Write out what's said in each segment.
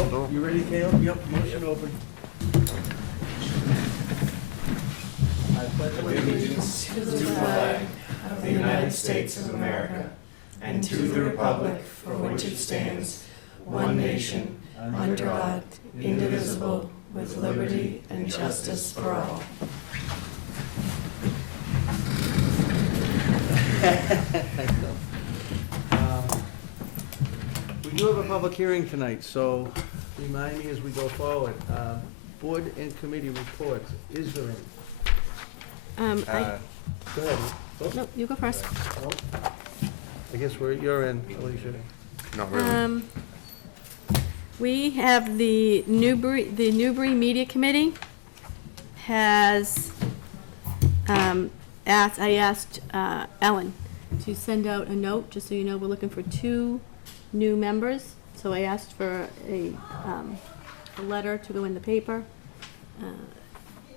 Oh, you ready, Caleb? Yep, motion open. I pledge allegiance to the flag of the United States of America and to the republic for which it stands, one nation, under God, indivisible, with liberty and justice for all. We do have a public hearing tonight, so remind me as we go forward. Board and committee reports, is there any? Go ahead. Oh, No, you go first. oh. I guess you're in, Alicia. Not really. We have the Newbury Media Committee has, I asked Ellen to send out a note, just so you know, we're looking for 2 new members. So I asked for a letter to go in the paper,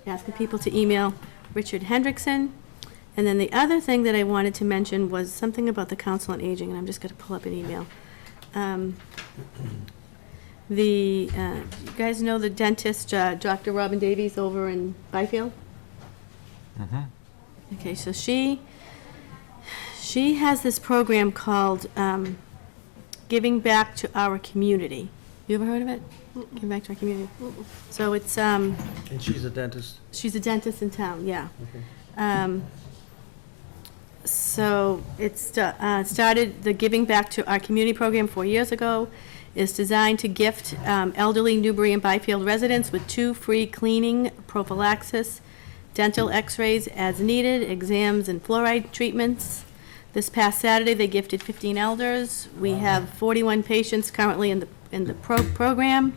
asking people to email Richard Hendrickson. And then the other thing that I wanted to mention was something about the Council on Aging, and I'm just going to pull up an email. You guys know the dentist, Dr. Robin Davies over in Byfield? Okay, so she has this program called Giving Back to Our Community. You ever heard of it? Giving Back to Our Community. So it's And she's a dentist? she's a dentist in town, yeah. Okay. So it's started, the Giving Back to Our Community program 4 years ago. Is designed to gift elderly Newbury and Byfield residents with 2 free cleaning, prophylaxis, dental x-rays as needed, exams and fluoride treatments. This past Saturday, they gifted 15 elders. We have 41 patients currently in the program.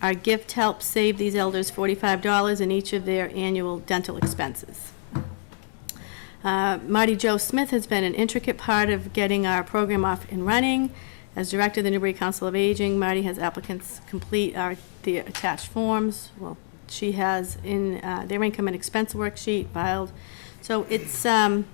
Our gift helps save these elders $45 in each of their annual dental expenses. Marty Jo Smith has been an intricate part of getting our program off and running. As director of the Newbury Council of Aging, Marty has applicants complete the attached forms. Well, she has in their income and expense worksheet filed. So it's, they're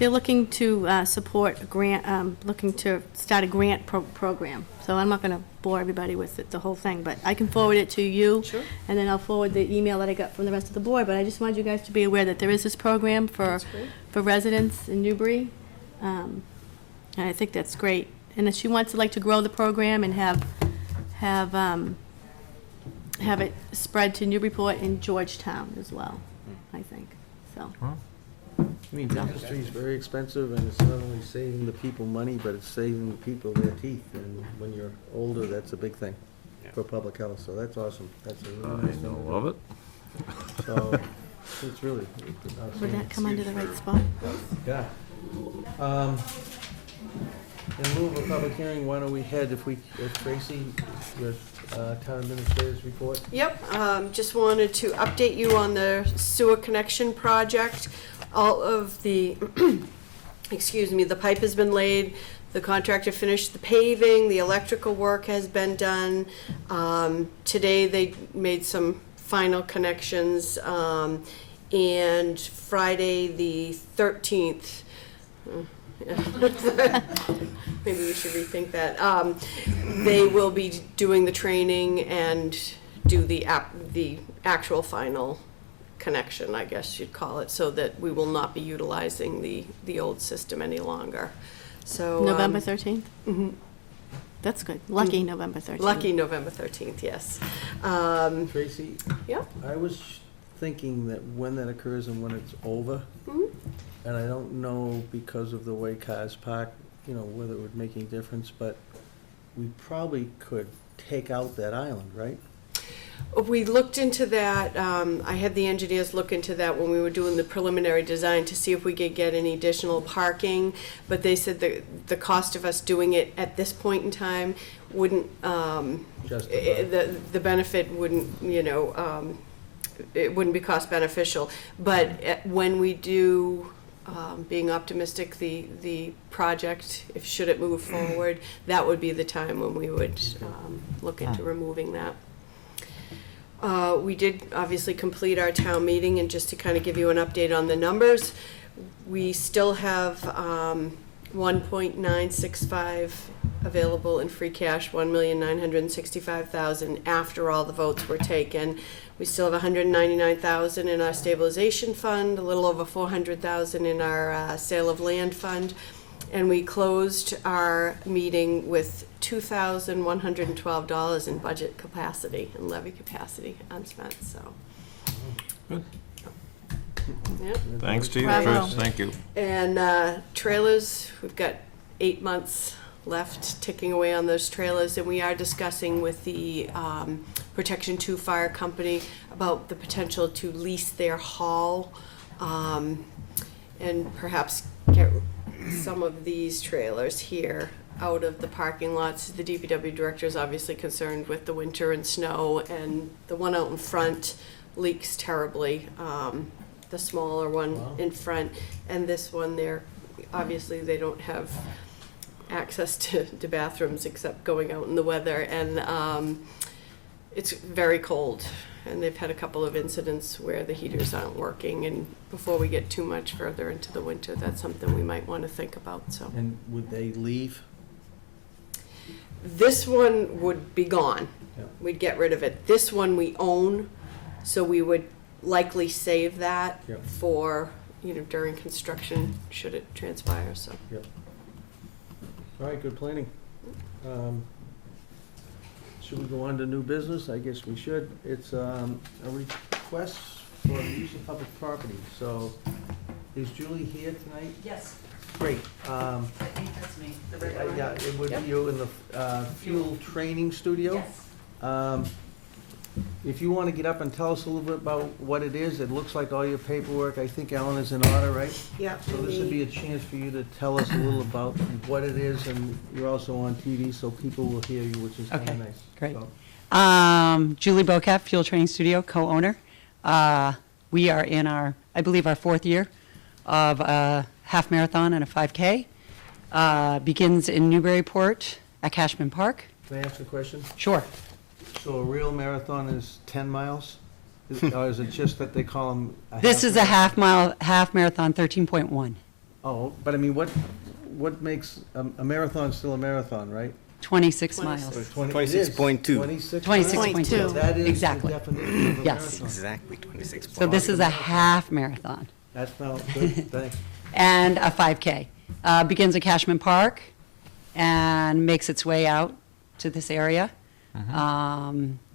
looking to support a grant, looking to start a grant program. So I'm not going to bore everybody with the whole thing, but I can forward it to you. Sure. And then I'll forward the email that I got from the rest of the board. But I just wanted you guys to be aware that there is this program for residents in Newbury. And I think that's great. And if she wants to grow the program and have it spread to Newburyport and Georgetown as well, I think, so. I mean, dentistry is very expensive, and it's not only saving the people money, but it's saving the people their teeth. And when you're older, that's a big thing for public health, so that's awesome. That's a really nice thing. I love it. So, it's really Would outstanding. that come under the right spot? Yeah. In lieu of a public hearing, why don't we head, if Tracy, your town administrator's report? Yep, just wanted to update you on the sewer connection project. All of the, excuse me, the pipe has been laid, the contractor finished the paving, the electrical work has been done. Today they made some final connections, and Friday the 13th, maybe we should rethink that. They will be doing the training and do the actual final connection, I guess you'd call it, so that we will not be utilizing the old system any longer. So November 13th? Mm-hmm. That's good. Lucky November 13th. Lucky November 13th, yes. Tracy? Yeah. I was thinking that when that occurs and when it's over, and I don't know because of the way cars park, whether it would make any difference, but we probably could take out that island, right? We looked into that. I had the engineers look into that when we were doing the preliminary design to see if we could get any additional parking, but they said the cost of us doing it at this point in time wouldn't, the benefit wouldn't, it wouldn't be cost beneficial. But when we do, being optimistic, the project, if should it move forward, that would be the time when we would look into removing that. We did obviously complete our town meeting, and just to kind of give you an update on the numbers, we still have 1.965 available in free cash, 1,965,000 after all the votes were taken. We still have 199,000 in our stabilization fund, a little over 400,000 in our sale of land fund, and we closed our meeting with $2,112 in budget capacity and levy capacity unspent. So. Good. Yep. Thanks to you, Bravo. Trish, thank you. And trailers, we've got 8 months left ticking away on those trailers, and we are discussing with the Protection 2 Fire Company about the potential to lease their haul and perhaps get some of these trailers here out of the parking lots. The DPW director is obviously concerned with the winter and snow, and the one out in front leaks terribly. The smaller one in front, and this one there, obviously they don't have access to bathrooms except going out in the weather, and it's very cold, and they've had a couple of incidents where the heaters aren't working, and before we get too much further into the winter, that's something we might want to think about. So And would they leave? this one would be gone. Yeah. We'd get rid of it. This one we own, so we would likely save that Yep. for, during construction, should it transpire, so. All right, good planning. Should we go on to new business? I guess we should. It's a request for the use of public property. So is Julie here tonight? Yes, Great. I think that's me, the red one. Yeah, it would be you in the fuel training studio. Yes. If you want to get up and tell us a little bit about what it is, it looks like all your paperwork, I think, Ellen, is in order, right? Yeah. So this would be a chance for you to tell us a little about what it is, and you're also on TV, so people will hear you, which is kind of Okay, nice. great. So, Julie Bocat, Fuel Training Studio, co-owner. We are in our 4th year of a half marathon and a 5K. Begins in Newburyport at Cashman Park. Can I ask a question? Sure. So a real marathon is 10 miles? Or is it just that they call them a half? This is a half marathon, 13.1, Oh, but I mean, what makes, a marathon still a marathon, right? 26 26. miles. Or 20 26.2. 26? 26.2. That is the Exactly. definition of a Yes. marathon. Exactly 26. So this is a half marathon. That sounds good, thanks. And a 5K. Begins at Cashman Park and makes its way out to this area.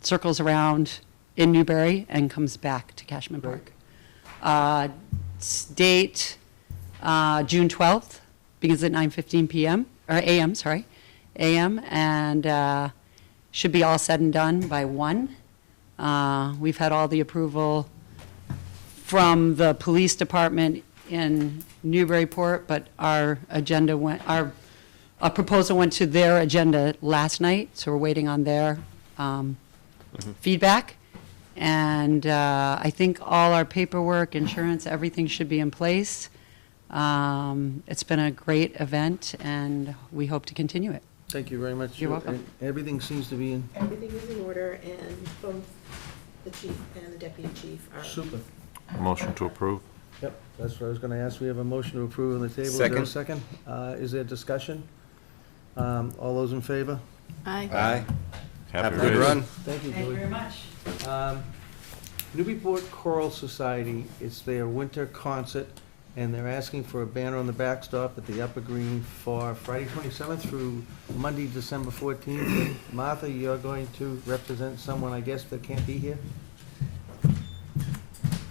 Circles around in Newbury and comes back to Cashman Park. Date, June 12th, begins at 9:15 p.m., or a.m., sorry, a.m., and should be all said and done by 1. We've had all the approval from the police department in Newburyport, but our proposal went to their agenda last night, so we're waiting on their feedback. And I think all our paperwork, insurance, everything should be in place. It's been a great event, and we hope to continue it. Thank you very much. You're welcome. And everything seems to be in, Everything is in order, and both the chief and the deputy chief are. super. Motion to approve. Yep, that's what I was gonna ask. We have a motion to approve on the table. Is there a second? Is there discussion? All those in favor? Aye. Aye. Have a Happy good race. run. Thank you, Thank you Julie. very much. Newburyport Choral Society, it's their winter concert, and they're asking for a banner on the backstop at the Upper Green for Friday 27th through Monday, December 14th. And Martha, you're going to represent someone, I guess, that can't be here?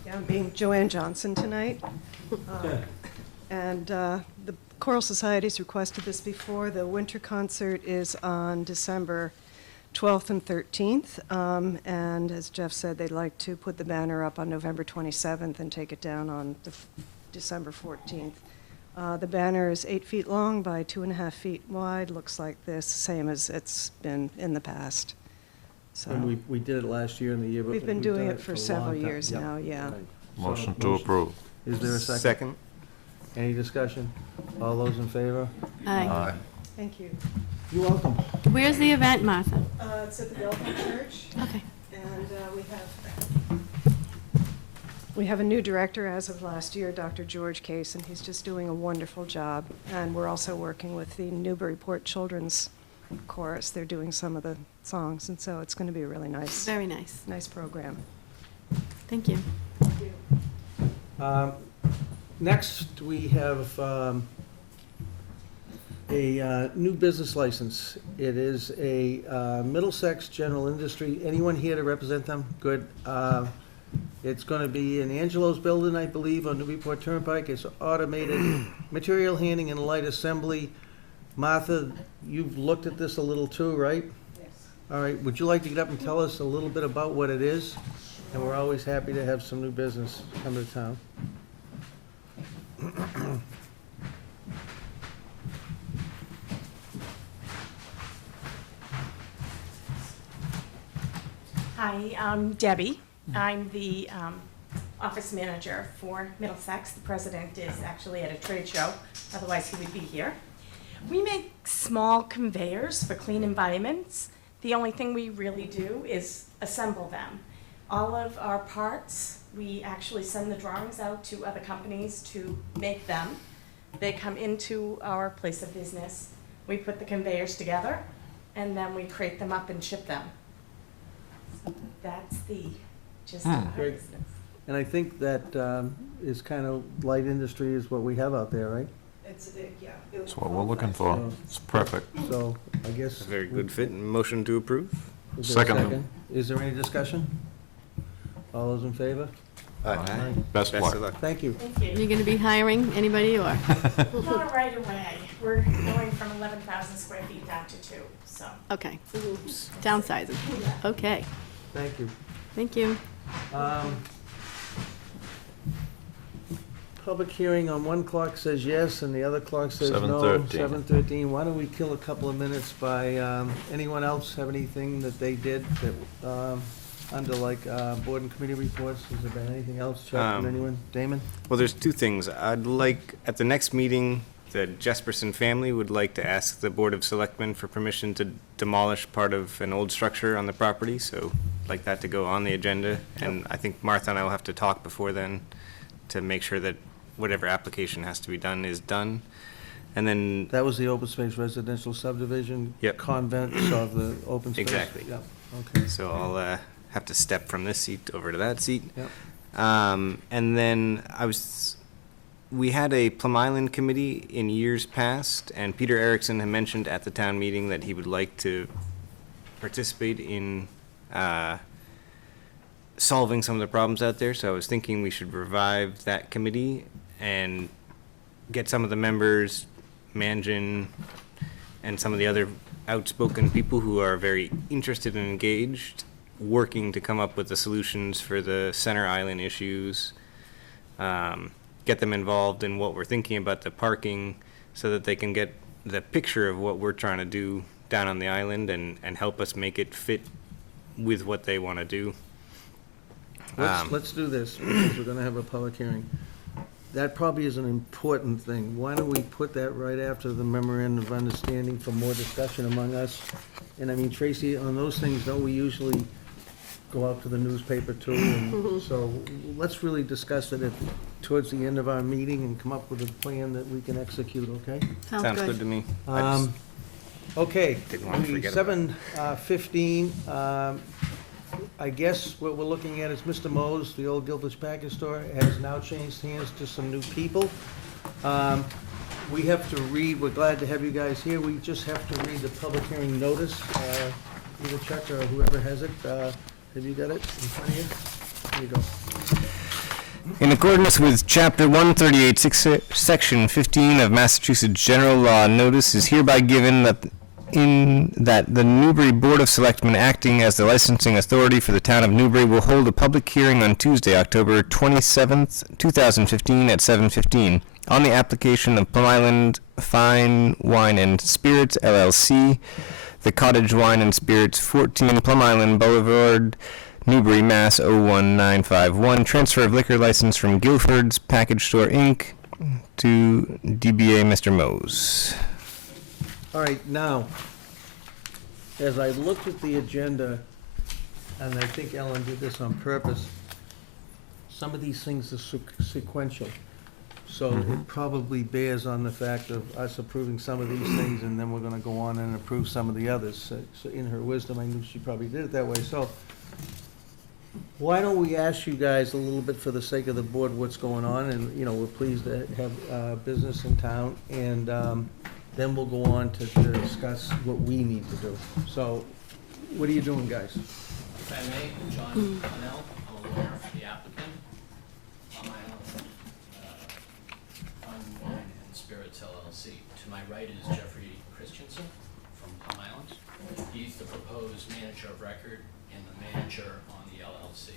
Yeah, I'm being Joanne Johnson tonight. And the Choral Society's requested this before. The winter concert is on December 12th and 13th. And as Jeff said, they'd like to put the banner up on November 27th and take it down on December 14th. The banner is 8 feet long by 2.5 feet wide, looks like this, same as it's been in the past. So And we did it last year and the year, but we've been done doing it for a several long time. years Yep. now, yeah. Right. So, Motion to approve. Is there a second? Second. Any discussion? All those in favor? Aye. Thank you. You're welcome. Where's the event, Martha? It's at the Bellevue Church, Okay. and we have We have a new director as of last year, Dr. George Case, and he's just doing a wonderful job. And we're also working with the Newburyport Children's Chorus. They're doing some of the songs, and so it's going to be a really nice, Very nice. nice program. Thank you. Next, we have a new business license. It is a Middlesex General Industry. Anyone here to represent them? Good. It's going to be in Angelo's building, I believe, on Newburyport Turnpike. It's automated material handling and light assembly. Martha, you've looked at this a little too, right? Yes. All right, would you like to get up and tell us a little bit about what it is? And we're always happy to have some new business come to town. Hi, I'm Debbie. I'm the office manager for Middlesex. The president is actually at a trade show, otherwise he would be here. We make small conveyors for clean environments. The only thing we really do is assemble them. All of our parts, we actually send the drawings out to other companies to make them. They come into our place of business. We put the conveyors together, and then we crate them up and ship them. So that's the gist of our Great. business. And I think that is kind of light industry is what we have out there, right? It's, yeah. That's what we're looking for. It's perfect. So I guess. A very good fit. Motion to approve? Is there a Second. Is there any discussion? All those in favor? Aye. Best Best luck. of luck. Thank you. Thank You're you. going to be hiring anybody, or? Not right away. We're going from 11,000 square feet down to 2, so. Okay. Downsizing. Okay. Thank you. Thank you. Public hearing on one clock says yes, and the other clock says no. 7:13. 7:13. Why don't we kill a couple of minutes by, anyone else have anything that they did that, under like, board and committee reports? Has there been anything else, Chuck, from anyone? Damon? Well, there's two things. I'd like, at the next meeting, the Jesperson family would like to ask the Board of Selectmen for permission to demolish part of an old structure on the property, so I'd like that to go on the agenda. And I think Martha and I will have to talk before then to make sure that whatever application has to be done is done. And then, That was the open space residential subdivision? Yep. Convents of the open space? Exactly. Yep, okay. so I'll have to step from this seat over to that seat. Yep. And then we had a Plum Island committee in years past, and Peter Erickson had mentioned at the town meeting that he would like to participate in solving some of the problems out there. So I was thinking we should revive that committee and get some of the members, Manjin, and some of the other outspoken people who are very interested and engaged, working to come up with the solutions for the Center Island issues, get them involved in what we're thinking about the parking so that they can get the picture of what we're trying to do down on the island and help us make it fit with what they want to do. Let's do this, because we're gonna have a public hearing. That probably is an important thing. Why don't we put that right after the memorandum of understanding for more discussion among us? And I mean, Tracy, on those things, don't we usually go out to the newspaper too? And so let's really discuss it towards the end of our meeting and come up with a plan that we can execute, okay? Sounds good. to me. I just- Okay, Didn't want to forget about it. 7:15, I guess what we're looking at is Mr. Mo's, the old Gilbert's Package Store, has now changed hands to some new people. We have to read, we're glad to have you guys here, we just have to read the public hearing notice, either Chuck or whoever has it. Have you got it in front of you? There you go. In accordance with Chapter 138, Section 15 of Massachusetts General Law, notice is hereby given that the Newbury Board of Selectmen, acting as the licensing authority for the town of Newbury, will hold a public hearing on Tuesday, October 27th, 2015, at 7:15, on the application of Plum Island Fine Wine and Spirits, LLC, the Cottage Wine and Spirits, 14 Plum Island Boulevard, Newbury, Mass. 01951, transfer of liquor license from Guilford's Package Store, Inc. to DBA Mr. Mose. All right, now, as I looked at the agenda, and I think Ellen did this on purpose, some of these things are sequential. So it probably bears on the fact of us approving some of these things, and then we're gonna go on and approve some of the others. So in her wisdom, I knew she probably did it that way, so why don't we ask you guys a little bit for the sake of the board what's going on, and, you know, we're pleased to have, business in town, and, then we'll go on to discuss what we need to do. So, what are you doing, guys? If I may, John Connell, I'm a lawyer for the applicant. On my own, Fun Wine and Spirits LLC. To my right is Jeffrey Christensen from Plum Island. He's the proposed manager of record and the manager on the LLC.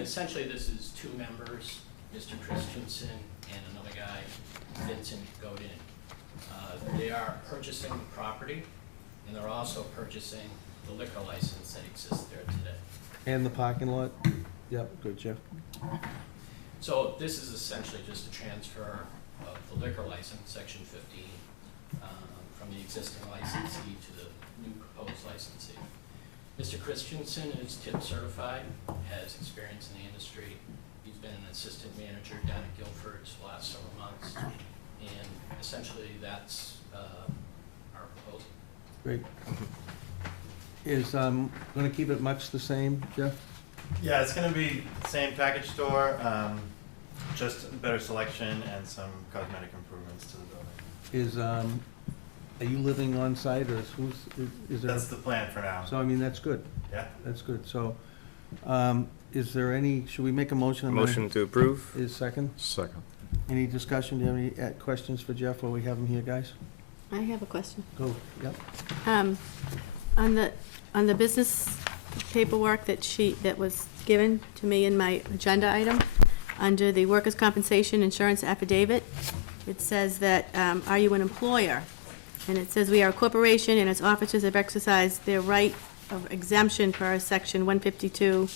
Essentially, this is two members, Mr. Christensen and another guy, Vincent Godin. They are purchasing the property, and they're also purchasing the liquor license that exists there today. And the parking lot? Yep, good, Jeff. So this is essentially just a transfer of the liquor license, section 15, from the existing licensee to the new proposed licensee. Mr. Christensen is tip certified, has experience in the industry. He's been an assistant manager down at Guilford's the last several months. And essentially that's our proposal. Great. Is, gonna keep it much the same, Jeff? Yeah, it's gonna be same package store, just better selection and some cosmetic improvements to the building. Is, are you living on site, or is there? That's the plan for now. So, I mean, that's good, Yeah. that's good. So, is there any, should we make a motion? Motion to approve? Is second? Second. Any discussion? Do you have any questions for Jeff while we have him here, guys? I have a question. Go, yep. On the business paperwork that was given to me in my agenda item, under the workers' compensation insurance affidavit, it says that, are you an employer? And it says, we are a corporation and its officers have exercised their right of exemption per section 152,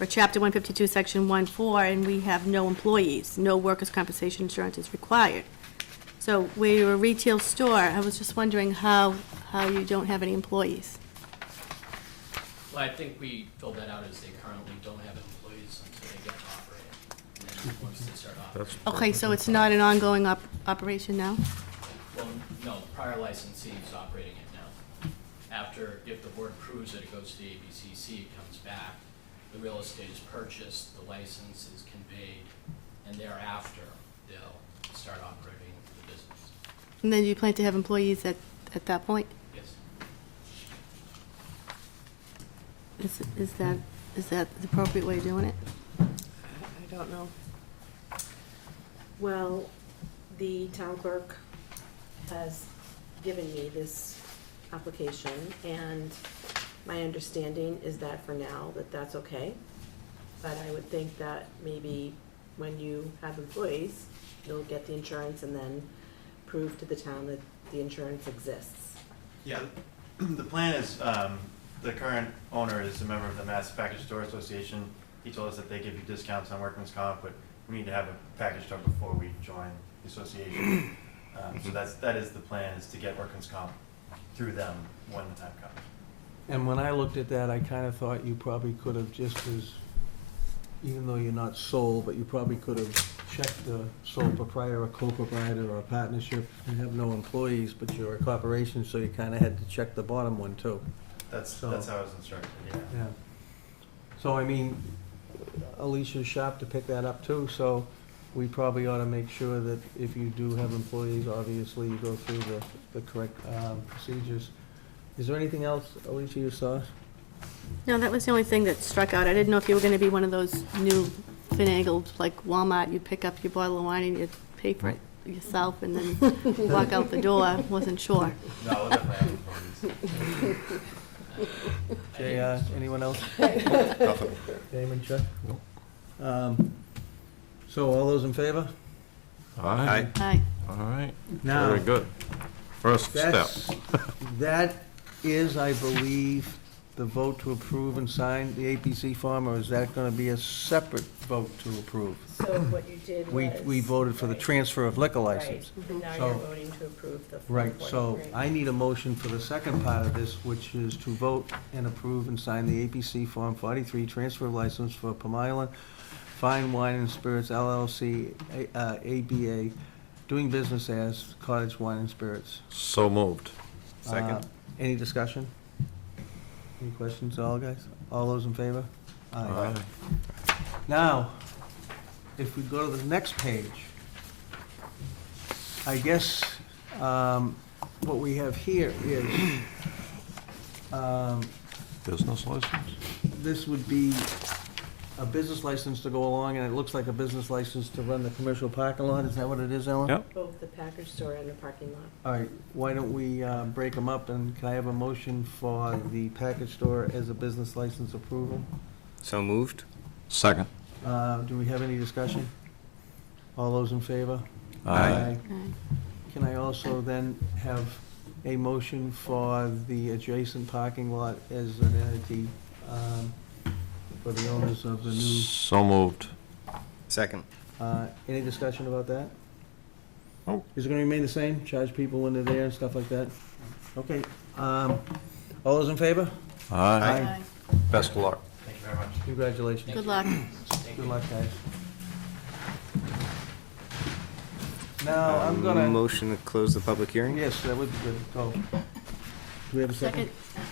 or chapter 152, section 1.4, and we have no employees. No workers' compensation insurance is required. So we're a retail store. I was just wondering how you don't have any employees. Well, I think we filled that out as they currently don't have employees until they get to operate. And then once they start operating. Okay, so it's not an ongoing operation now? Well, no, the prior licensee is operating it now. After, if the board approves it, it goes to the ABCC, it comes back, the real estate is purchased, the license is conveyed, and thereafter, they'll start operating the business. And then you plan to have employees at that point? Yes. Is that the appropriate way of doing it? I don't know. Well, the town clerk has given me this application, and my understanding is that for now, that's okay. But I would think that maybe when you have employees, you'll get the insurance and then prove to the town that the insurance exists. Yeah, the plan is, the current owner is a member of the Mass Package Store Association. He told us that they give you discounts on workman's comp, but we need to have a package store before we join the association. So that is the plan, is to get workman's comp through them when the time comes. And when I looked at that, I kind of thought you probably could have just as, even though you're not sole, but you probably could have checked the sole proprietor or co-proprietor or a partnership and have no employees, but you're a corporation, so you kind of had to check the bottom one too. That's So- how I was instructed, yeah. Yeah. So, I mean, Alicia's shop to pick that up too, so we probably ought to make sure that if you do have employees, obviously you go through the correct procedures. Is there anything else, Alicia, you saw? No, that was the only thing that struck out. I didn't know if you were gonna be one of those new finagled, like Walmart, you'd pick up your bottle of wine and you'd pay for it yourself and then walk out the door. Wasn't sure. No, we'll definitely have employees. Jay, anyone else? Nothing. Damon, Chuck? Nope. So all those in favor? Aye. Aye. All right. Now- Very good. First step. That is, I believe, the vote to approve and sign the APC form, or is that gonna be a separate vote to approve? So what you did We voted for the transfer of liquor license. And now So- you're voting to approve the. Right, so 440. I need a motion for the second part of this, which is to vote and approve and sign the APC Form 43 transfer of license for Plum Island Fine Wine and Spirits LLC, ABA, doing business as Cottage Wine and Spirits. So moved. Any discussion? Any questions at all, guys? All those in favor? Aye. Now, if we go to the next page, I guess, what we have here is, Business license? this would be a business license to go along, and it looks like a business license to run the commercial parking lot. Is that what it is, Ellen? Yep. Both the package store and the parking lot. All right, why don't we break them up, and can I have a motion for the package store as a business license approval? So moved. Second. Do we have any discussion? All those in favor? Aye. Can I also then have a motion for the adjacent parking lot as an entity for the owners of the new, So moved. Second. any discussion about that? Oh. Is it gonna remain the same? Charge people when they're there and stuff like that? Okay, all those in favor? Aye. Best of luck. Thank you very much. Congratulations. Good luck. Good luck, guys. Now, I'm gonna, Motion to close the public hearing? yes, that would be good. Go. Do we have a second?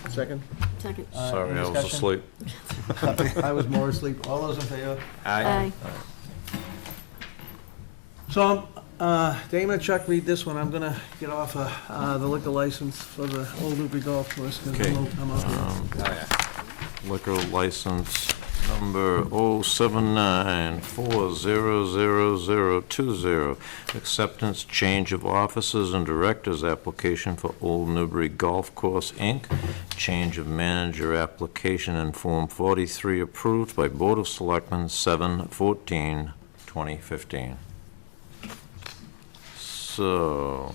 Second, Second? second. Sorry, any I was discussion? asleep. I was more asleep. All those in favor? Aye. So, Dana and Chuck, read this one. I'm gonna get off the liquor license for the Old Newbury Golf Course, because Okay. I'm out there. Oh, yeah. Liquor license number 079400020. Acceptance, change of officers and directors application for Old Newbury Golf Course, Inc. Change of manager application in Form 43 approved by Board of Selectmen 7/14/2015. So,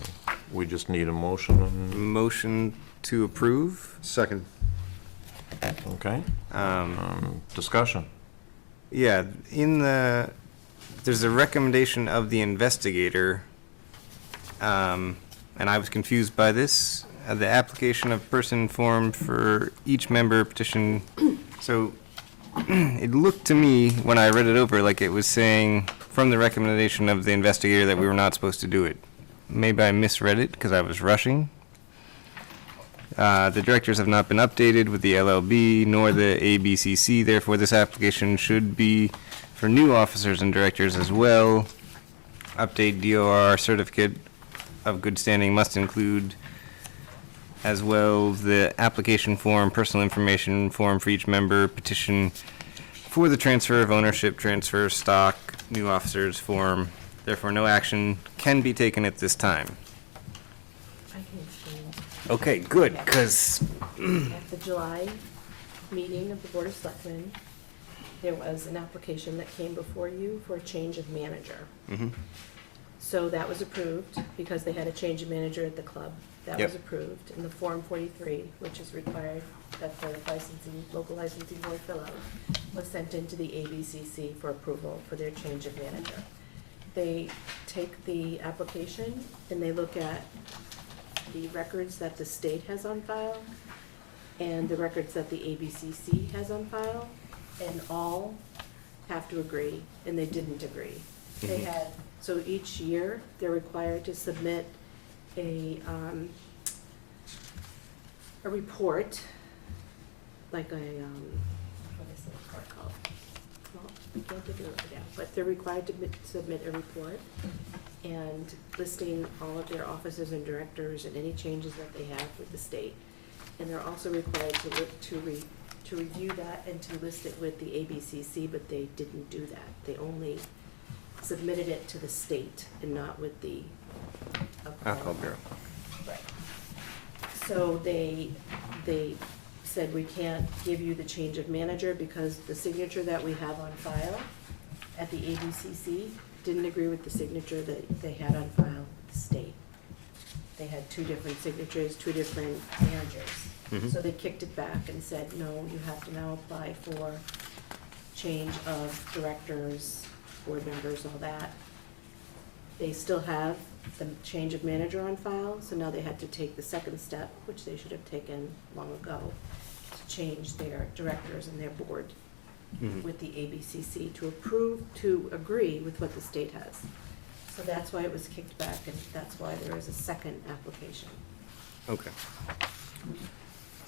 we just need a motion and, Motion to approve? Second. Okay, discussion. Yeah, there's a recommendation of the investigator, and I was confused by this. The application of person form for each member petition, so it looked to me, when I read it over, like it was saying, from the recommendation of the investigator, that we were not supposed to do it. Maybe I misread it, because I was rushing. The directors have not been updated with the LLB nor the ABCC, therefore this application should be for new officers and directors as well. Update DOR certificate of good standing must include as well the application form, personal information form for each member, petition for the transfer of ownership, transfer of stock, new officers form. Therefore, no action can be taken at this time. I can explain. Okay, good, because At the July meeting of the Board of Selectmen, there was an application that came before you for a change of manager. So that was approved because they had a change of manager at the club. That Yep. was approved, and the Form 43, which is required that the licensing, local licensing board fill out, was sent into the ABCC for approval for their change of manager. They take the application and they look at the records that the state has on file and the records that the ABCC has on file, and all have to agree, and they didn't agree. They had, so each year, they're required to submit a report, like what is the report called? Well, I can't think of it right now, but they're required to submit a report and listing all of their officers and directors and any changes that they have with the state. And they're also required to review that and to list it with the ABCC, but they didn't do that. They only submitted it to the state and not with the Alcohol Bureau. Right. So they said, we can't give you the change of manager because the signature that we have on file at the ABCC didn't agree with the signature that they had on file with the state. They had two different signatures, two different managers. So they kicked it back and said, no, you have to now apply for change of directors, board members, all that. They still have the change of manager on file, so now they had to take the second step, which they should have taken long ago, to change their directors and their board with the ABCC to approve, to agree with what the state has. So that's why it was kicked back, and that's why there is a second application. Okay.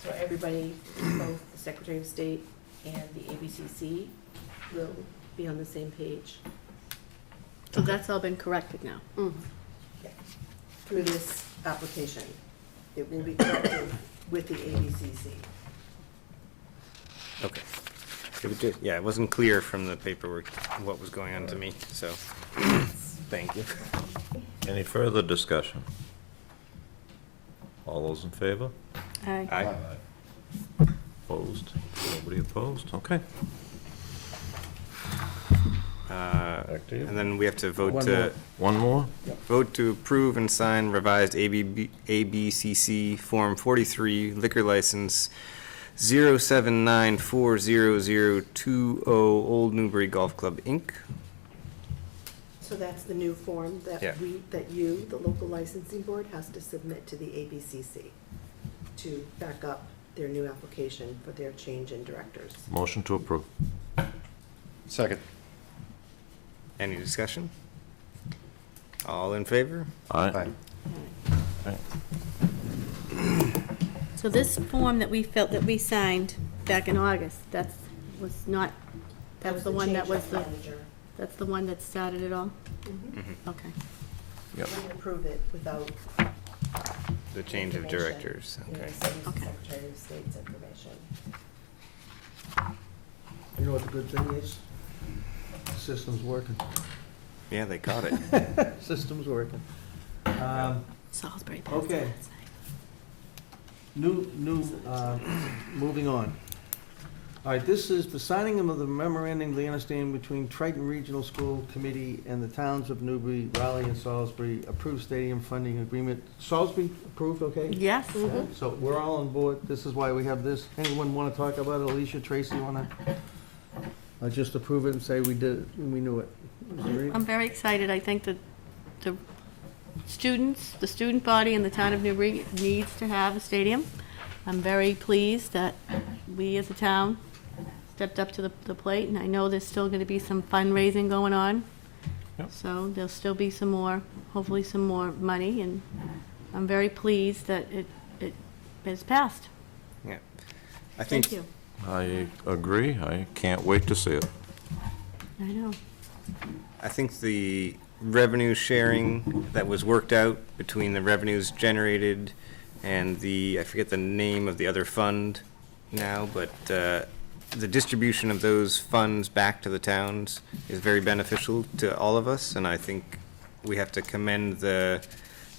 So everybody, both the Secretary of State and the ABCC, will be on the same page So that's all been corrected now. through this application. It will be corrected with the ABCC. Okay. Yeah, it wasn't clear from the paperwork what was going on to me, so, thank you. Any further discussion? All those in favor? Aye. Aye. Opposed? Nobody opposed? Okay. Back to you. And then we have to vote One to, more. One more? vote to approve and sign revised ABCC Form 43 liquor license 079400020 Old Newbury Golf Club, Inc. So that's the new form that Yeah. that you, the local licensing board, has to submit to the ABCC to back up their new application for their change in directors. Motion to approve. Second. Any discussion? All in favor? Aye. So this form that we felt, that we signed back in August, was not, that's the one that was the, Manager. that's the one that started it all? Okay. Yep. Wouldn't approve it without The change of information, directors, you know, okay. sending the Okay. Secretary of State's information. You know what the good thing is? System's working. Yeah, they caught it. System's working. Salisbury passed Okay. that. Moving on. All right, this is the signing of the memorandum of the understanding between Triton Regional School Committee and the towns of Newbury, Raleigh, and Salisbury, approved stadium funding agreement. Salisbury approved, okay? Yes. So we're all on board. This is why we have this. Anyone want to talk about it? Alicia, Tracy, want to just approve it and say we did, we knew it? I'm very excited. I think that the students, the student body in the town of Newbury needs to have a stadium. I'm very pleased that we as a town stepped up to the plate, and I know there's still gonna be some fundraising going on. Yep. So there'll still be some more, hopefully some more money, and I'm very pleased that it has passed. Yeah. I think, Thank you. I agree. I can't wait to see it. I know. I think the revenue sharing that was worked out between the revenues generated and the, I forget the name of the other fund now, but the distribution of those funds back to the towns is very beneficial to all of us, and I think we have to commend the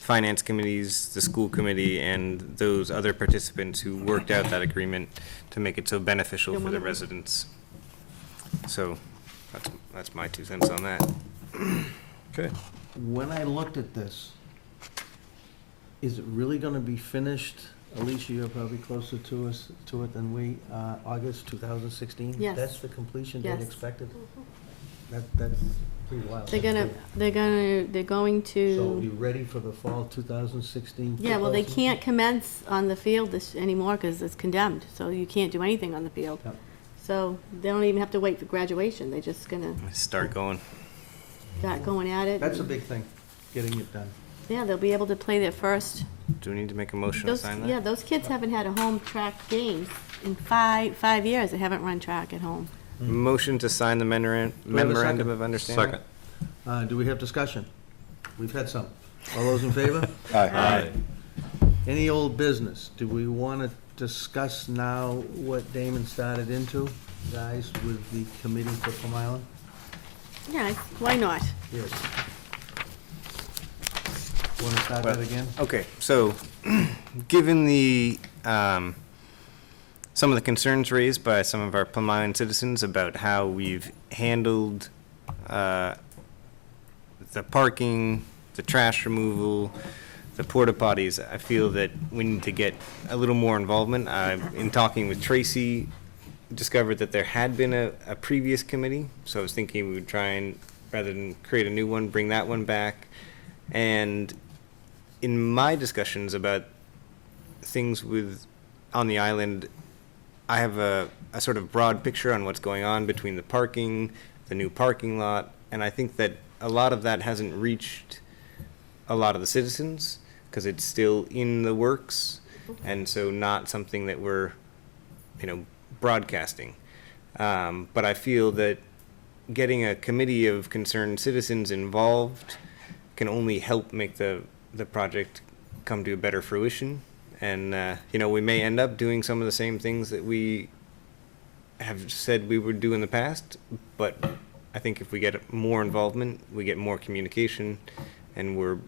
finance committees, the school committee, and those other participants who worked out that agreement to make it so beneficial for the residents. So, that's my 2 cents on that. Okay. When I looked at this, is it really gonna be finished? Alicia, you're probably closer to it than we, August 2016? Yes. That's the completion date Yes. expected? That's pretty wild. They're going So to, you ready for the fall 2016? yeah, well, they football season? can't commence on the field this anymore because it's condemned, so you can't do anything on the field. Yep. So they don't even have to wait for graduation. They're just gonna Start going. start going at it. That's a big thing, getting it done. Yeah, they'll be able to play their first. Do we need to make a motion to Those, sign that? yeah, those kids haven't had a home track games in five years. They haven't run track at home. Motion to sign the we have a memorandum second? of understanding? Second. Do we have discussion? We've had some. All those in favor? Aye. Any old business? Do we want to discuss now what Damon started into, guys, with the committee for Plum Island? Yeah, why not? Yes. Want to start that again? Okay, so, given the, some of the concerns raised by some of our Plum Island citizens about how we've handled, the parking, the trash removal, the porta potties, I feel that we need to get a little more involvement. In talking with Tracy, discovered that there had been a previous committee, so I was thinking we would try and, rather than create a new one, bring that one back. And in my discussions about things on the island, I have a sort of broad picture on what's going on between the parking, the new parking lot, and I think that a lot of that hasn't reached a lot of the citizens because it's still in the works, and so not something that we're, broadcasting. But I feel that getting a committee of concerned citizens involved can only help make the project come to a better fruition. And, we may end up doing some of the same things that we have said we would do in the past, but I think if we get more involvement, we get more communication, and we're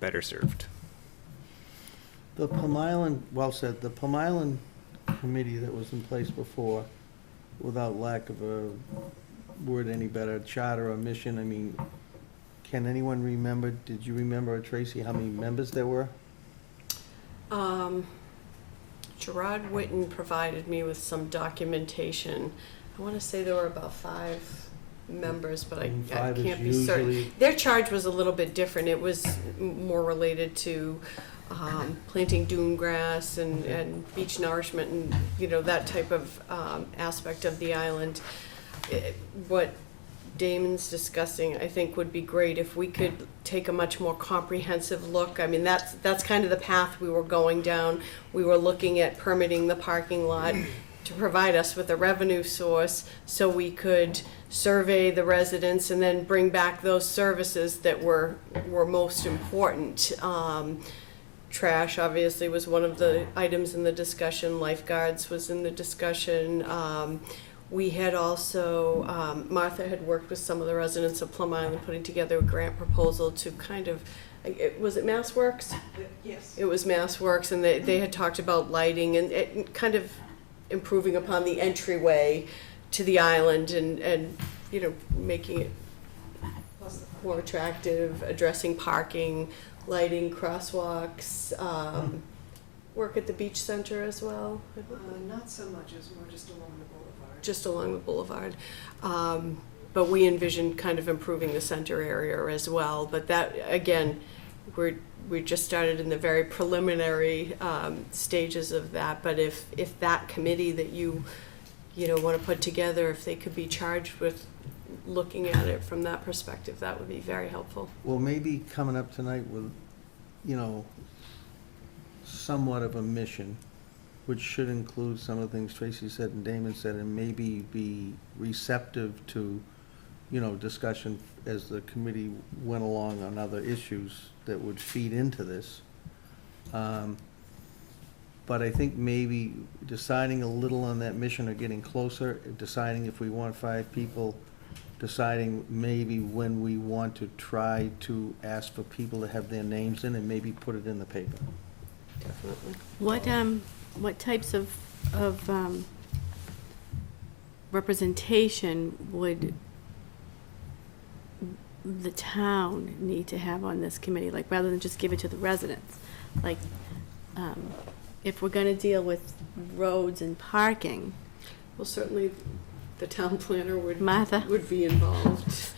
better served. The Plum Island, well said, the Plum Island committee that was in place before, without lack of a word any better, charter or mission, I mean, can anyone remember, did you remember, Tracy, how many members there were? Gerard Witten provided me with some documentation. I want to say there were about 5 members, but I Five is can't be certain. usually- Their charge was a little bit different. It was more related to planting dune grass and beach nourishment and, that type of aspect of the island. What Damon's discussing, I think would be great if we could take a much more comprehensive look. I mean, that's kind of the path we were going down. We were looking at permitting the parking lot to provide us with a revenue source so we could survey the residents and then bring back those services that were most important. Trash obviously was one of the items in the discussion. Lifeguards was in the discussion. We had also, Martha had worked with some of the residents of Plum Island putting together a grant proposal to kind of, was it MassWorks? Yes. It was MassWorks, and they had talked about lighting and kind of improving upon the entryway to the island and making it more attractive, addressing parking, lighting, crosswalks, work at the beach center as well. Not so much, it's more just along the boulevard. Just along the boulevard. But we envisioned kind of improving the center area as well. But that, again, we just started in the very preliminary stages of that. But if that committee that you want to put together, if they could be charged with looking at it from that perspective, that would be very helpful. Well, maybe coming up tonight with, somewhat of a mission, which should include some of the things Tracy said and Damon said, and maybe be receptive to, discussion as the committee went along on other issues that would feed into this. But I think maybe deciding a little on that mission or getting closer, deciding if we want 5 people, deciding maybe when we want to try to ask for people to have their names in and maybe put it in the paper. Definitely. What types of representation would the town need to have on this committee? Like, rather than just give it to the residents? Like, if we're gonna deal with roads and parking, Well, certainly the town planner Martha? would be involved.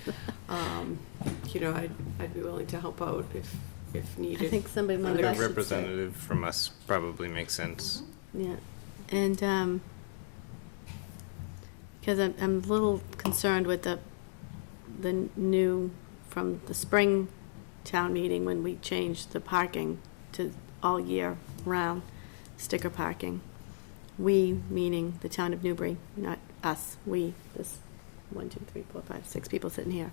I'd be willing to help out if needed. I think somebody I might think a have. representative from us probably makes sense. Yeah, and, because I'm a little concerned with the new, from the spring town meeting, when we changed the parking to all year round sticker parking. We, meaning the town of Newbury, not us, we, this 1, 2, 3, 4, 5, 6 people sitting here.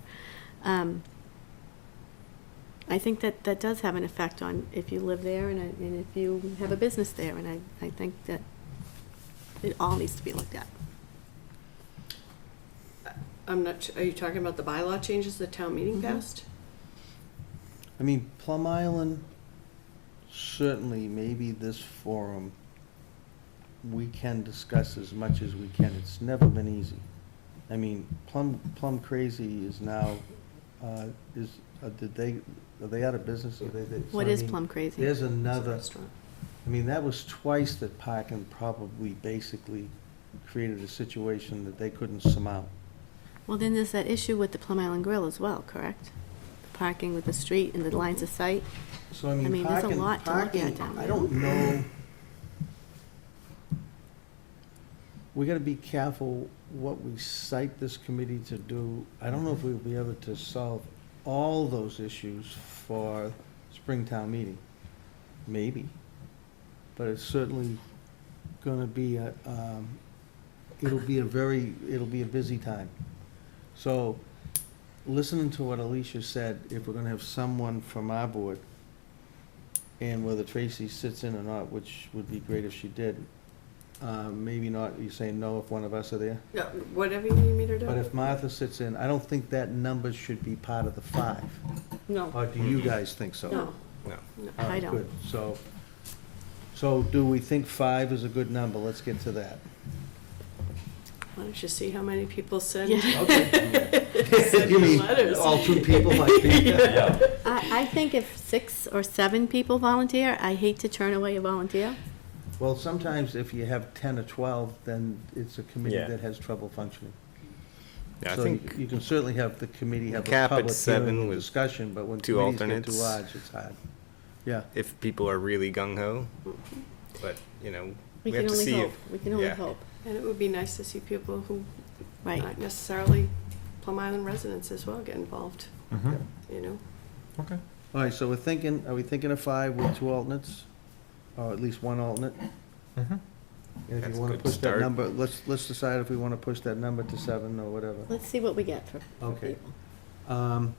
I think that does have an effect on if you live there and if you have a business there, and I think that it all needs to be looked at. I'm not, are you talking about the bylaw changes the town meeting passed? I mean, Plum Island, certainly, maybe this forum, we can discuss as much as we can. It's never been easy. I mean, Plum Crazy is now, are they out of business? What is Plum Crazy? There's It's a another, restaurant. I mean, that was twice that parking probably basically created a situation that they couldn't surmount. Well, then there's that issue with the Plum Island Grill as well, correct? The parking with the street and the lines of sight. So, I I mean, mean, there's a parking, lot to look at down I there. don't know. we gotta be careful what we cite this committee to do. I don't know if we'll be able to solve all those issues for Springtown meeting. Maybe. But it's certainly gonna be it'll be a busy time. So, listening to what Alicia said, if we're gonna have someone from our board, and whether Tracy sits in or not, which would be great if she did, maybe not, you saying no if one of us are there? Yeah, whatever you need me to do. But if Martha sits in, I don't think that number should be part of the 5. No, Or do you guys think so? No. No. No. All I right, don't. good. So do we think 5 is a good number? Let's get to that. Why don't you see how many people send? Yeah. Okay. Send You mean letters. all 2 people might be? I think if 6 or 7 people volunteer, I hate to turn away a volunteer. Well, sometimes if you have 10 or 12, then it's a committee Yeah. that has trouble functioning. Yeah, I So think you can certainly have the committee have a cap at public 7 hearing and with discussion, but when 2 committees get too alternates. large, it's hard. Yeah, if people are really gung-ho, but, you know, We we have can to only see if, hope, we can only yeah. hope. And it would be nice to see people who Right. aren't necessarily Plum Island residents as well get involved, you know? Okay. all right, so are we thinking of 5 with 2 alternates? Or at least 1 alternate? And if That's you a wanna good push that start. number, let's decide if we wanna push that number to 7 or whatever. Let's see what we get for Okay. people.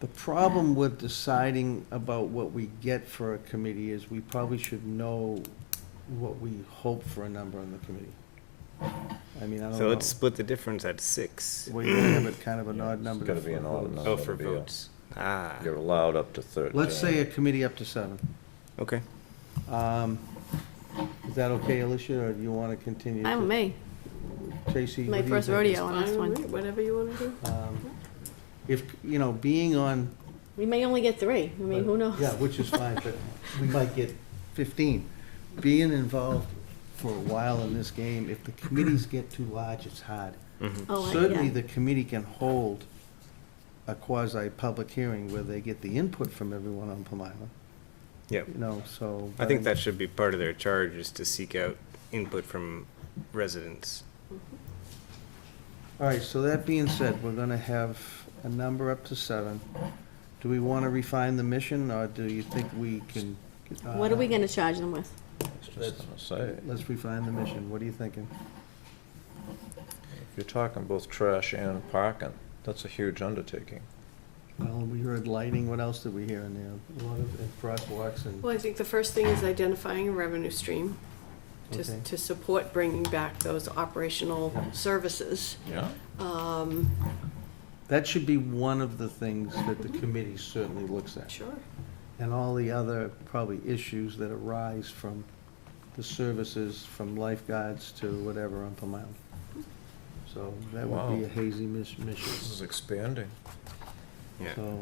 The problem with deciding about what we get for a committee is we probably should know what we hope for a number on the committee. I mean, I don't know. So let's split the difference at 6. Well, you're gonna have it kind of an odd number. It's gotta be an odd votes. number. Oh, for to be a- votes. Ah, You're allowed up to 13. Let's say a committee up to 7. okay. Is that okay, Alicia, or do you wanna continue? I'm to- with me, Tracy? my what do you first think? rodeo on this Fine with one. me, whatever you wanna do. If, you know, being on. We may only get 3, I mean, who knows? Yeah, which is fine, but we might get 15. Being involved for a while in this game, if the committees get too large, it's hard. Oh, Certainly, yeah. the committee can hold a quasi-public hearing where they get the input from everyone on Plum Island, Yep. you know, so. I think that should be part of their charge, is to seek out input from residents. All right, so that being said, we're gonna have a number up to 7. Do we wanna refine the mission, or do you think we can? What are we gonna charge them with? I was just gonna say, Let's refine the mission. What are you thinking? if you're talking both trash and parking, that's a huge undertaking. Well, we heard lighting. What else did we hear in there? A lot of crosswalks and. Well, I think the first thing is identifying a revenue stream Okay. to support bringing back those operational services. Yeah? That should be one of the things that the committee certainly looks at. Sure. And all the other probably issues that arise from the services, from lifeguards to whatever on Plum Island. So that would be Wow. a hazy This mission. is expanding. Yeah. So,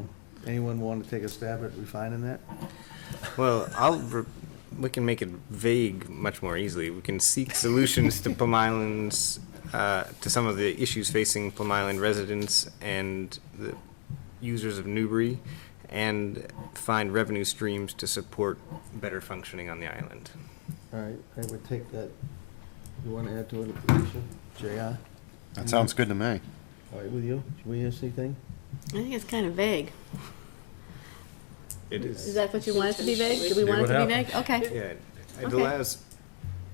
anyone want to take a stab at refining that? Well, we can make it vague much more easily. We can seek solutions to Plum Island's, to some of the issues facing Plum Island residents and the users of Newbury, and find revenue streams to support better functioning on the island. All right, I would take that. You want to add to it, Alicia? JR? That sounds good to me. All right with you? Should we hear anything? I think it's kind of vague. It Is is, that what you want it to be vague? Do we See want it what to be happens. vague? Okay. yeah, it Okay. allows,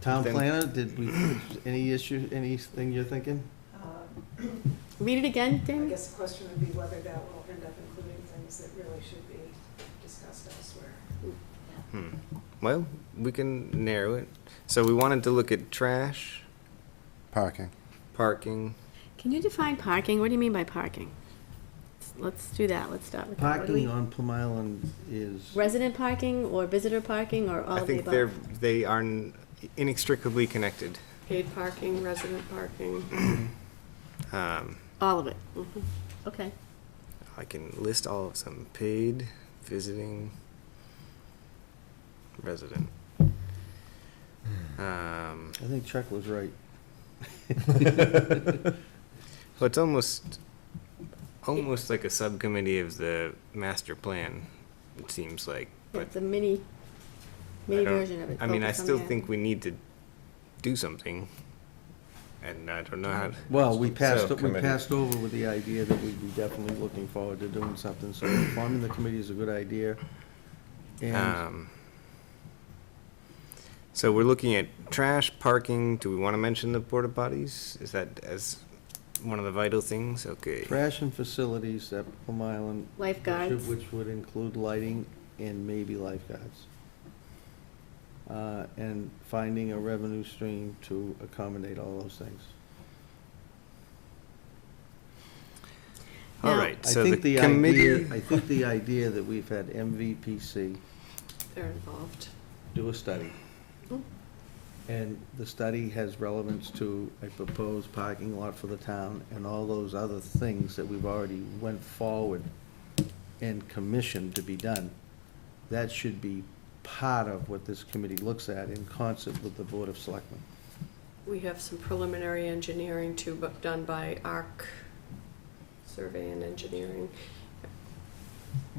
Town Then- planner, did we, any issue, anything you're thinking? Read it again, I Damon? guess the question would be whether that will end up including things that really should be discussed elsewhere. well, we can narrow it. So we wanted to look at trash, Parking. parking, Can you define parking? What do you mean by parking? Let's do that, let's start with that. What do Parking we- on Plum Island is, Resident parking or visitor parking or all I of the think above? they are inextricably connected. Paid parking, resident parking. All of it? Okay. I can list all of them: paid, visiting, resident. I think Chuck was right. Well, it's almost like a subcommittee of the master plan. It seems like, but It's a mini I don't- version of it. I mean, I focused on still that. think we need to do something. and I don't know how. Well, we passed Subcommittee. over with the idea that we'd be definitely looking forward to doing something, so forming the committee is a good idea. And So we're looking at trash, parking. Do we want to mention the porta potties? Is that as one of the vital things? Okay. trash and facilities at Plum Island. Lifeguards. Which would include lighting and maybe lifeguards. And finding a revenue stream to accommodate all those things. All Now- right, I so think the the committee. idea, I think the idea that we've had MVPC They're involved. do a study. Mm. And the study has relevance to a proposed parking lot for the town and all those other things that we've already went forward and commissioned to be done. That should be part of what this committee looks at in concert with the Board of Selectmen. We have some preliminary engineering too, but done by ARC Survey and Engineering,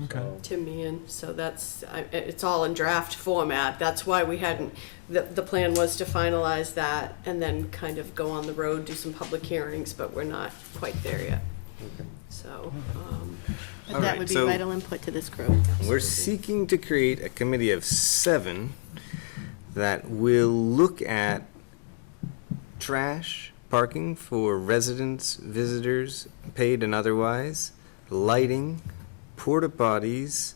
So- Tim Meehan, so that's, it's all in draft format. That's why we hadn't, the plan was to finalize that and then kind of go on the road, do some public hearings, but we're not quite there yet. Okay. So, But All that right, would be so- vital input to this group. We're seeking to create a committee of 7 that will look at trash, parking for residents, visitors, paid and otherwise, lighting, porta potties,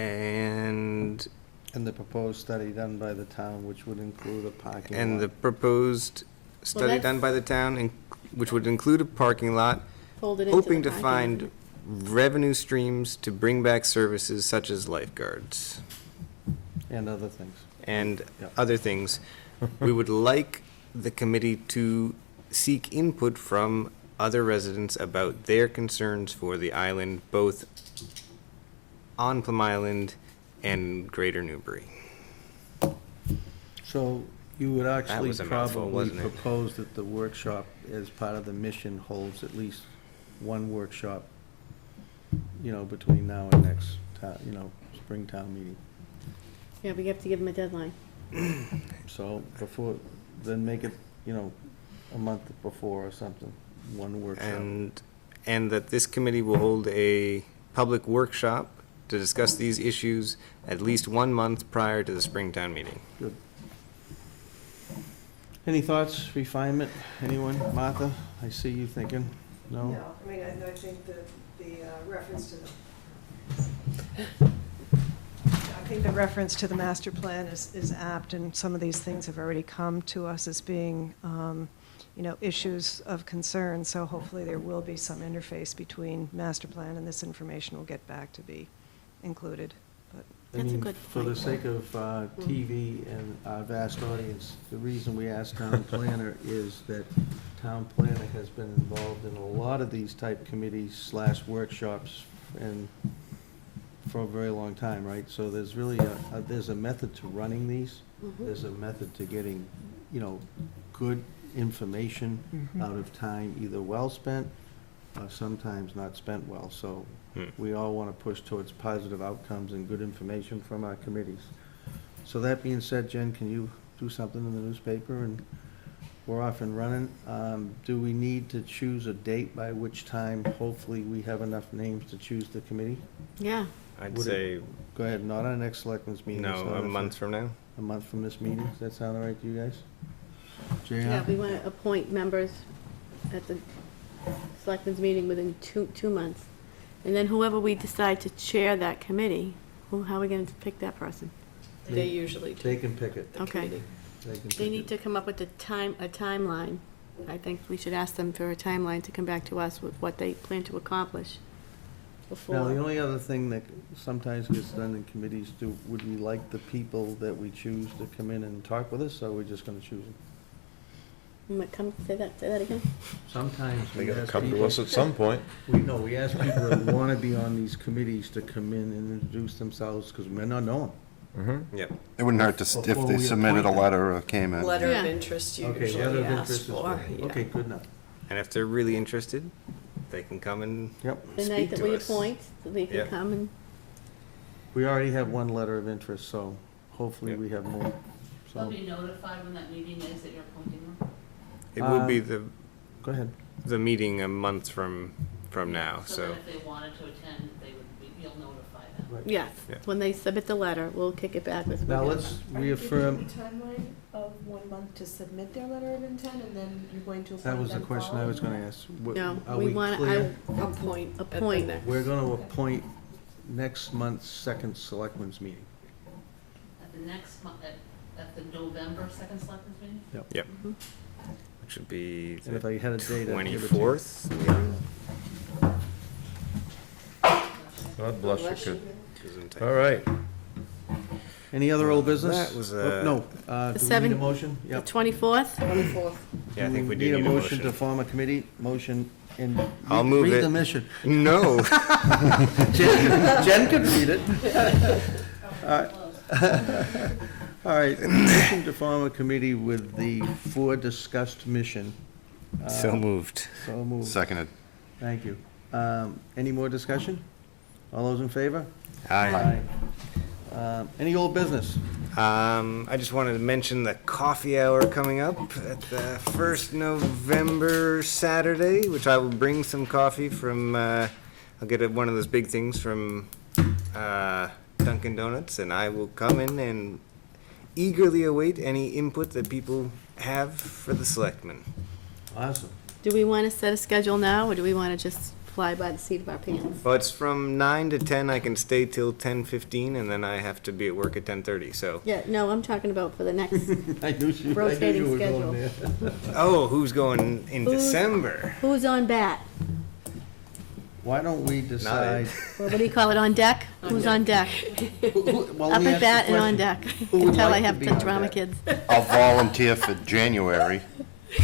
and And the proposed study done by the town, which would include a parking lot. the proposed study that's- done by the town, which would include a parking lot, Folded into the hoping to parking, find isn't it? revenue streams to bring back services such as lifeguards And other things. and Yep. other things. We would like the committee to seek input from other residents about their concerns for the island, both on Plum Island and Greater Newbury. So you would actually was a mouthful, probably wasn't it? propose that the workshop, as part of the mission, holds at least one workshop, between now and next, spring town meeting. Yeah, we have to give them a deadline. So before, then make it, a month before or something, one workshop. And that this committee will hold a public workshop to discuss these issues at least 1 month prior to the Springtown meeting. Good. Any thoughts, refinement, anyone? Martha, I see you thinking, no? I mean, I think the reference to the reference to the master plan is apt, and some of these things have already come to us as being, issues of concern, so hopefully there will be some interface between master plan and this information will get back to be included. But I That's a mean, good for the point. sake of TV and our vast audience, the reason we asked town planner is that town planner has been involved in a lot of these type committees / workshops and for a very long time, right? So there's really there's a method to running these. There's a method to getting, good information out of time, either well spent or sometimes not spent well. So we all want to push towards positive outcomes and good information from our committees. So that being said, Jen, can you do something in the newspaper and we're off and running? Do we need to choose a date by which time hopefully we have enough names to choose the committee? Yeah, I'd Would it- say, Go ahead, not our next selectmen's meeting. no, it's a not month from now. A month from this meeting, does that sound all right to you guys? yeah, JR? we want to appoint members at the selectmen's meeting within two months. And then whoever we decide to chair that committee, how are we going to pick that person? they usually do They can pick it. the Okay. committee. They can They pick need it. to come up with a timeline. I think we should ask them for a timeline to come back to us with what they plan to accomplish before. Now, the only other thing that sometimes gets done in committees, would we like the people that we choose to come in and talk with us, or are we just gonna choose them? Say that again? Sometimes They we gotta ask come to people, us at some point. we ask people that wanna be on these committees to come in and introduce themselves, because we may not know Yep. It wouldn't hurt to, if Before they we submitted a appoint them. letter or came in. Letter of Yeah. interest you them. Okay, usually letter of ask interest is for, good. yeah. Okay, good enough. And if they're really interested, they can come and Yep. The speak night that to we us. appoint, so they can Yeah. come and, We already have one letter of interest, so hopefully Yep. we have more. They'll So, be notified when that meeting is that you're appointing them? It will be the Go ahead. meeting a month from now, So then if they wanted to attend, they would, you'll notify them. Yes, Yeah. when they submit the letter, we'll kick it back with. Now, let's reaffirm, Timeline of 1 month to submit their letter of intent, and then you're going to appoint that was the them question I was following gonna ask. W- No, are we want, clear? Appoint. appoint. We're gonna appoint next month's second selectmen's meeting. At the next month, at the November second selectmen's meeting? which would be And if I had a date, I'd give it to you. 24th. God bless Bless you, you. kid. All right. Any other old business? That was, Oh, No, The do we need a seven- motion? The Yep. 24th? 24th. Yeah, I think we do Need a motion to form a committee, motion in. I'll read- move Read it. the mission. No. Jen could read it. All right, motion to form a committee with the four discussed mission. So moved. So moved. Seconded. Thank you. Any more discussion? All those in favor? Aye. Any old business? I just wanted to mention the coffee hour coming up at the first November Saturday, which I will bring some coffee from, I'll get one of those big things from Dunkin' Donuts, and I will come in and eagerly await any input that people have for the selectmen. Awesome. Do we want to set a schedule now, or do we want to just fly by the seat of our pants? Well, it's from 9 to 10. I can stay till 10:15, and then I have to be at work at 10:30, so. Yeah, no, I'm talking about for the next, I knew you Rotating were schedule. going there. Oh, who's going in Who's- December? who's on bat? Why don't we decide? Or what do you call it, on deck? Who's on deck? Well, Up let me at ask bat the and on question. deck. Who You would can tell I like to have be the on drama deck? kids. I'll volunteer for January.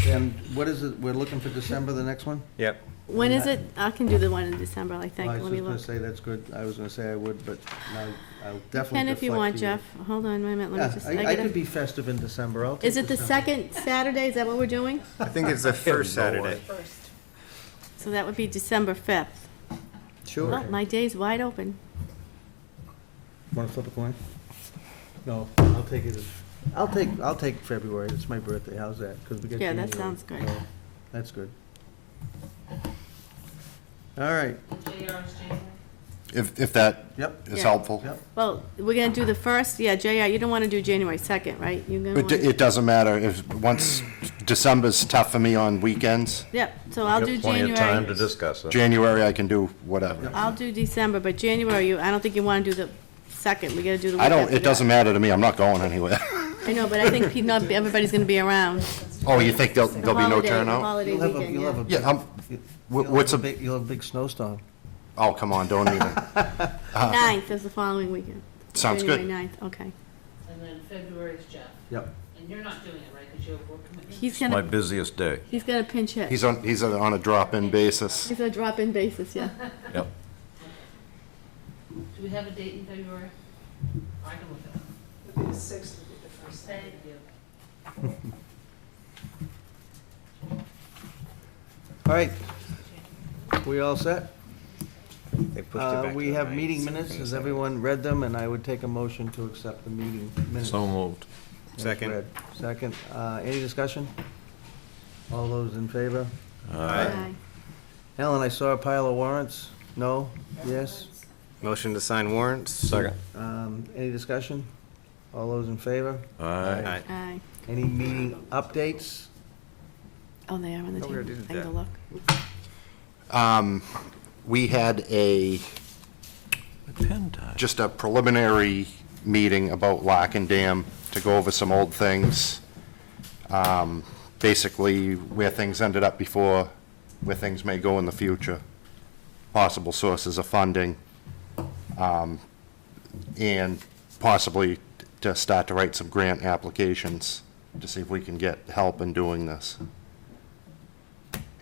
And what is it, we're looking for December, the next one? Yep. When is it? I can do the one in December, I think. I was Let me just gonna look. say, that's good. I was gonna say I would, but now I'll definitely Ken, if you deflect want, to Jeff. Hold on, wait a minute, let Yeah, me just, I gotta- could be festive in December. I'll take Is it the December. second Saturday? Is that what we're doing? I think it's the first Saturday. So that would be December 5th. Sure. Well, my day's wide open. Wanna flip a coin? No, I'll take it as, I'll take February. It's my birthday. How's that? 'Cause we got Yeah, that January. sounds good. So, that's good. All right, The JR is January? If that yep, is Yeah. helpful. yep. Well, we're gonna do the first, yeah, JR, you don't wanna do January 2nd, right? You're gonna But wanna, it doesn't matter if, once, December's tough for me on weekends. yep, so I'll do Got plenty of time to January. discuss it. January, I can do whatever. I'll do December, but January, I don't think you wanna do the 2nd. We gotta do the week I don't, after it doesn't that. matter to me, I'm not going anywhere. I know, but I think not everybody's gonna be around. Oh, you think there'll be no Holiday- turnout? Holiday You'll have a, weekend, you'll have yeah. a. Yeah, what's a, You'll have a big snowstorm. oh, come on, don't even. 9th is the following weekend. Sounds good. January 9th, okay. And then February is Jeff. Yep. And you're not doing it, right, because you have work commitments? He's My gonna, busiest day. he's gonna pinch hit. He's on a drop-in basis. He's a drop-in basis, yeah. Yep. Do we have a date in February? I can look it up. The 6th would be the first. Thank you. All right, we all set? They pushed it back to We the have 9th, meeting so minutes. from the Has 7th. everyone read them? And I would take a motion to accept the meeting minutes. So moved. as Second. read. Second. Any discussion? All those in favor? Aye. Alan, I saw a pile of warrants. No? Yes? Motion to sign warrants? Second. Any discussion? All those in favor? Aye. Aye. Any meeting updates? Oh, they are on the Oh, we table. already did I can that. look. We had My pen died. just a preliminary meeting about Lock and Dam to go over some old things. Basically, where things ended up before, where things may go in the future, possible sources of funding, and possibly to start to write some grant applications to see if we can get help in doing this.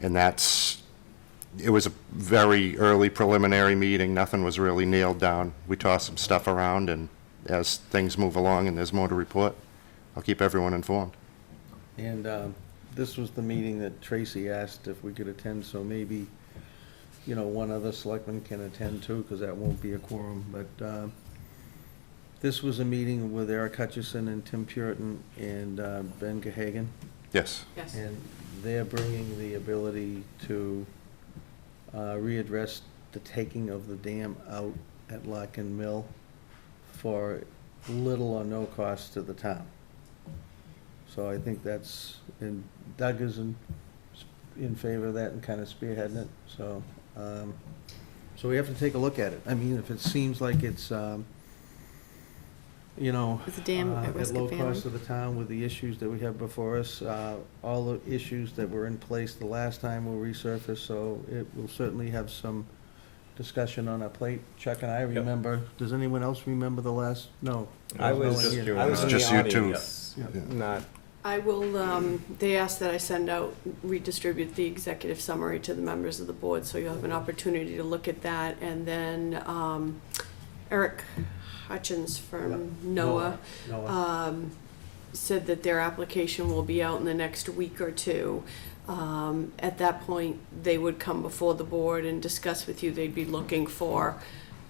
And it was a very early preliminary meeting, nothing was really nailed down. We tossed some stuff around, and as things move along and there's more to report, I'll keep everyone informed. And this was the meeting that Tracy asked if we could attend, so maybe, one other selectman can attend too, because that won't be a quorum. But this was a meeting with Eric Hutchison and Tim Puritan and Ben Gahagan. Yes. Yes. And they're bringing the ability to readdress the taking of the dam out at Lock and Mill for little or no cost to the town. So I think that's, and Doug is in favor of that and kind of spearheading it, so, so we have to take a look at it. I mean, if it seems like it's, you know, Is the dam at risk at low of failing? cost to the town with the issues that we have before us, all the issues that were in place the last time will resurface, so it will certainly have some discussion on our plate. Chuck and I remember, does anyone else remember the last, no? I there was was no one just, here. I was in Just the you two. audience, not, I will, they asked that I send out, redistribute the executive summary to the members of the board, so you'll have an opportunity to look at that. And then Eric Hutchins from NOAA Noah. said that their application will be out in the next week or two. At that point, they would come before the board and discuss with you. They'd be looking for,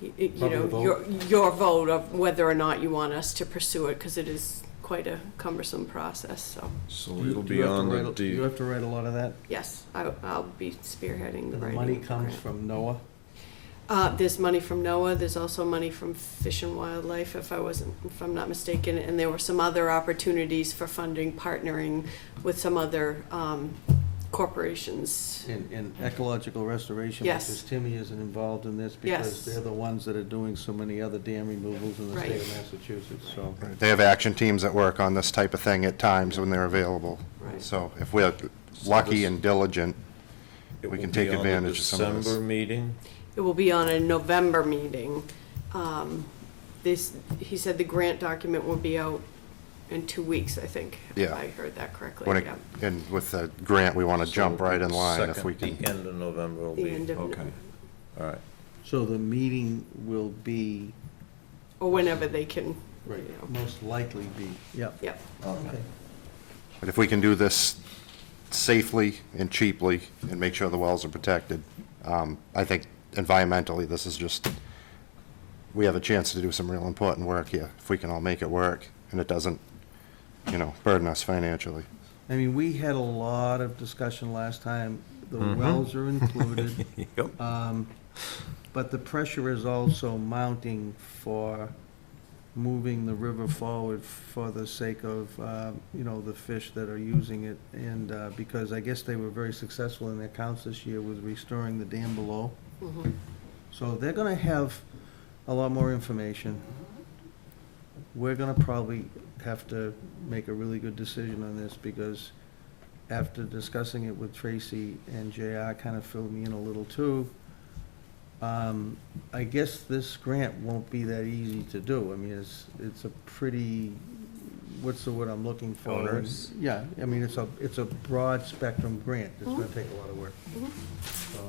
you know, Probably your vote of whether or not you want us to pursue it, because it is quite a cumbersome process, so, So Do you- it'll do you be have to on the write a- You have to write a lot of that? yes, I'll be spearheading the The writing. money of the comes grant. from Noah? There's money from NOAA, there's also money from Fish and Wildlife, if I'm not mistaken, and there were some other opportunities for funding, partnering with some other corporations. In ecological restoration, Yes. because Timmy isn't involved in this, because Yes. they're the ones that are doing so many other dam removals in the state of Right. Massachusetts, so. They have action teams that work on this type of thing at times when they're available. Right. So if we're lucky and diligent, It we will can be take on the advantage of some of this. December meeting. It will be on a November meeting. He said the grant document will be out in 2 weeks, I think, if Yeah. I heard that correctly, When it, yeah. and with the grant, we want to jump right in line if we Second, can. the end of November will The be, end of okay, all right. So the meeting will be, Or whenever they can, right, you know. most likely be, yep. Yep. Okay. But if we can do this safely and cheaply and make sure the wells are protected, I think environmentally, this is just, we have a chance to do some real important work here, if we can all make it work, and it doesn't, you know, burden us financially. I mean, we had a lot of discussion last time. The Mhm. wells are included. Yep. But the pressure is also mounting for moving the river forward for the sake of, you know, the fish that are using it. And because I guess they were very successful in their counts this year with restoring the dam below. Mhm. So they're gonna have a lot more information. We're gonna probably have to make a really good decision on this, because after discussing it with Tracy and JR kind of filled me in a little too, I guess this grant won't be that easy to do. I mean, it's a pretty, what's the word I'm looking for? Onerous? Yeah, I mean, it's a broad spectrum grant. It's gonna take a lot of work, Mhm. so.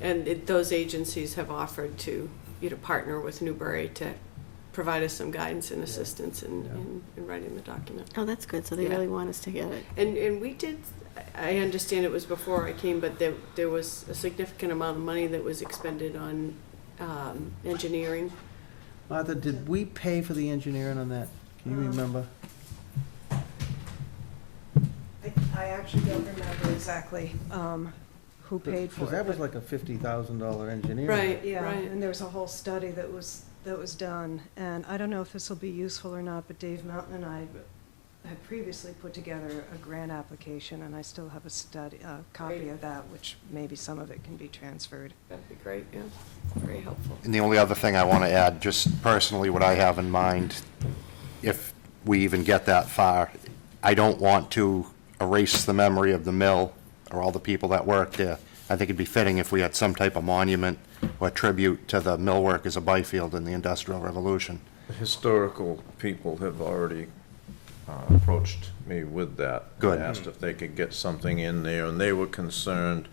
And those agencies have offered to, you know, partner with Newbury to provide us some guidance and assistance in writing the document. Oh, that's good, so they Yeah. really want us to get it. And we did, I understand it was before I came, but there was a significant amount of money that was expended on engineering. Martha, did we pay for the engineering on that? Can you remember? I actually don't remember exactly who paid for it. Because that was but- like a $50,000 engineering. Right, Yeah, right. and there was a whole study that was done, and I don't know if this will be useful or not, but Dave Mountain and I had previously put together a grant application, and I still have a copy Great. of that, which maybe some of it can be transferred. That'd be great, yeah, very helpful. And the only other thing I want to add, just personally, what I have in mind, if we even get that far, I don't want to erase the memory of the mill or all the people that worked there. I think it'd be fitting if we had some type of monument or tribute to the mill workers of Byfield in the Industrial Revolution. The historical people have already approached me with that. Good. Asked if they could get something in there, and they were concerned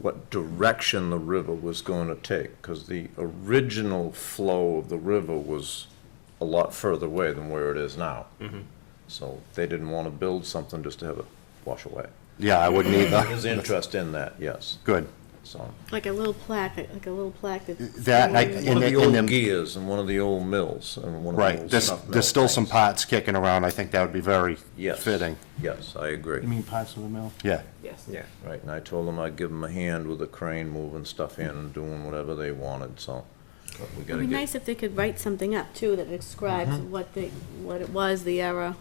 what direction the river was going to take, because the original flow of the river was a lot further away than where it is now. So they didn't want to build something just to have it wash away. Yeah, I wouldn't either. There's interest in that, yes. Good. so. Like a little plaque that's. That, and I- One and of the- the and old them- gears and one of the old mills and one of the Right, old there's, snuff mill there's still some things. pots kicking around, I think that would be very Yes. fitting. Yes, I agree. You mean parts of the mill? Yeah. Yes. Yeah. Right, and I told them I'd give them a hand with a crane moving stuff in and doing whatever they wanted, so. But we It'd gotta be get, nice if they could write something up, too, that describes what it was, the error.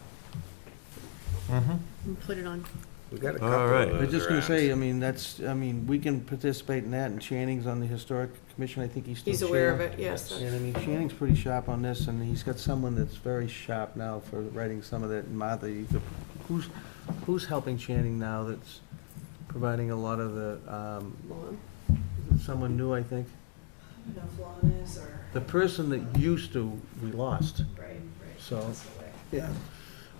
And put it on. We got a All couple right. of I was those just gonna around. say, I mean, that's, I mean, we can participate in that, and Channing's on the Historic Commission, I think he's still He's aware of chair. it, yes. And I mean, Channing's pretty sharp on this, and he's got someone that's very sharp now for writing some of that, and Martha, who's helping Channing now that's providing a lot of the, someone new, I think? I don't know if Lon is or. The person that used to, we lost, Right, right. so, yeah.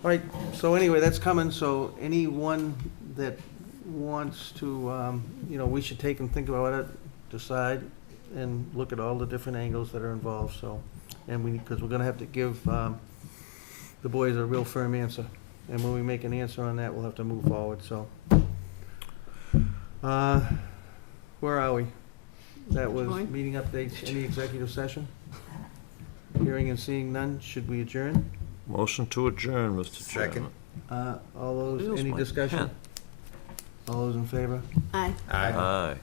All right, so anyway, that's coming, so anyone that wants to, you know, we should take and think about it, decide, and look at all the different angles that are involved, so, and because we're gonna have to give, the boys a real firm answer, and when we make an answer on that, we'll have to move forward, so. Where are we? That was Fine. meeting updates, any executive session? Hearing and seeing none, should we adjourn? motion to adjourn, Mr. Second. Chairman. All those, Where's any my discussion? pen? All those in favor? Aye. Aye. Aye.